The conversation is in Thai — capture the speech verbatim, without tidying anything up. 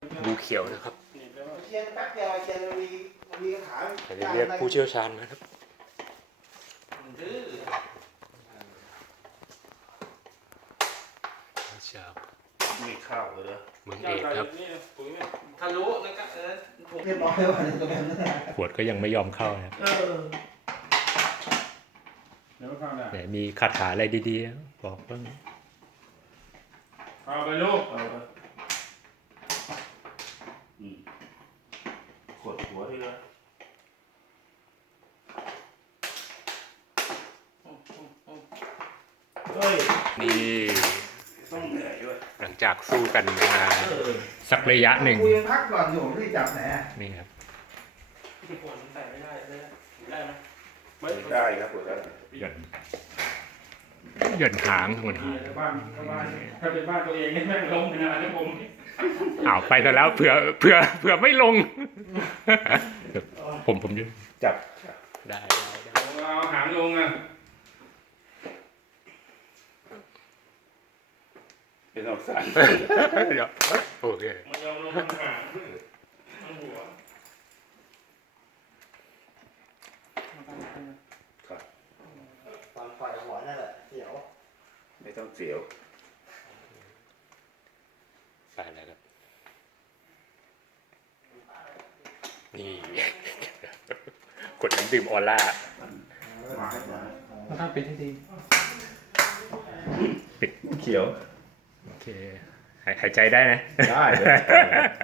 งูเขียวนะครับเชียงแป๊บเดียวเชียงมีมีขาเดี๋ยวเรียกผู้เชี่ยวชาญมาครับดื้อชาญมีข้าวเลยเมืองเอกครับทะลุนั่นก็เออเรียบร้อยแล้วตัวแบบนั้นขวดก็ยังไม่ยอมเข้านะครับเออเดี๋ยวเข้าได้ไหนมีคาถาอะไรดีๆนะบอกบ้างเอาไปลูกเอาไปอืมขดหัวทีละเฮ้ยนี่ต้องเหนื่อยด้วยหลังจากสู้กันมาเออสักระยะหนึ่งคุยพักก่อนอยู่ที่จับไหนนี่ครับฝนใส่ไม่ได้เลยได้ไหมไม่ได้ครับผมได้หย่อนหย่อนหางทั้งหมดหางบ้านถ้าบ้านถ้าเป็นบ้านตัวเองนี่แม่งล้มขนาดนี้ผมอ้าวไปซะแล้วเผื่อเผื่อเผื่อไม่ลง ผมผมยืนจับได้ได้เอาหางลงอ่ะเป็นออกสารเดี๋ยวโอเคมันยอมลงหางมันหัวตอนปล่อยหัวนั่นแหละเดี๋ยวไม่ต้องเสียวใส่แล้วครับนี่ กดน้ำดื่มออร่ามาให้มามันต้องปิดให้ดีปิดเขียวโอเคหายหายใจได้นะได้เลย